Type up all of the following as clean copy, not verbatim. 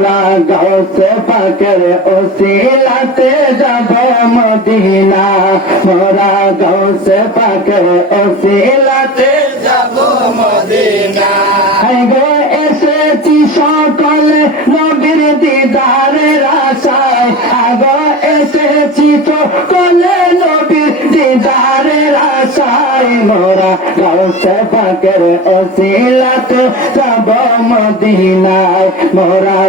মোরা গাউসে পাকের ওসিলাতে যাব মদিনা মোরা গাউসে পাকের ওসিলাতে যাব মদিনা গো এসেছি সকলে নবীর দিদারের আশায় আগো এসেছি সকলে নবীর দিদারের আশায় মোরা গাউসে পাকের ওসিলাতে যাব মদিনায় মোরা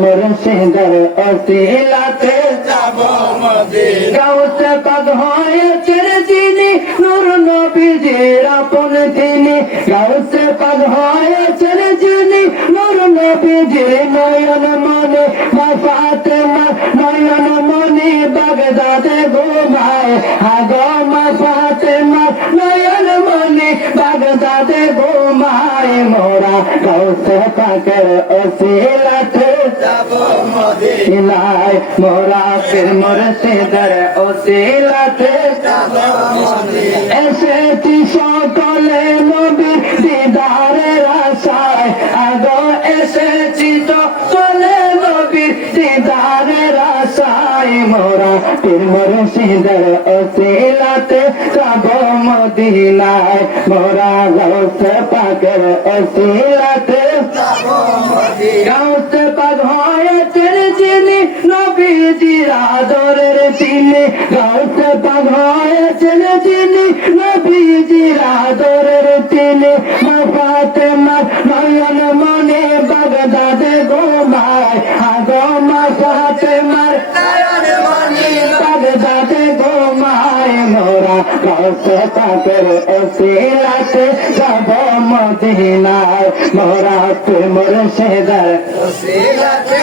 মুর্শিদের ওসিলাতে যাব মদিনা গাউসে পাক হয়েছেন যিনি নূর নবীজির আপন তিনি গাউসে পাক হয়েছেন যিনি নূর নবীজির নয়ন মনে মা ফাতেমা নয়ন মনে বাগদাদে ঘুমায় আগো মা ফাতেমা নয়ন মনে বাগদাদে ঘুমায় মোরা গাউসে পাকের ওসিলাতে যাব মদিনা ইলাই মোরা পীর মুর্শিদের ওসিলাতে যাব মদিনা এসেছি সকলে নবীর দিদারের আশায় আগো এসেছি সকলে নবীর দিদারের আশায় মোরা পীর মুর্শিদের ওসিলাতে যাব মদিনায় মোরা গাউসে পাকের ওসিলাতে যাব মদিনা গাউসে পাক হয়েছেন যিনি নবীজির আদরের তিনি গাউসে পাক হয়েছেন যিনি নবীজির আদরের তিনি মা ফাতেমা নয়ন মনে বাগদাদে ঘুমায় আগো মা ফাতেমার নয়ন মনি বাগদাদে ঘুমায় মোরা গাউসে পাকের ওসিলাতে যাব মদিনায় মোরা মুর্শিদের ওসিলাতে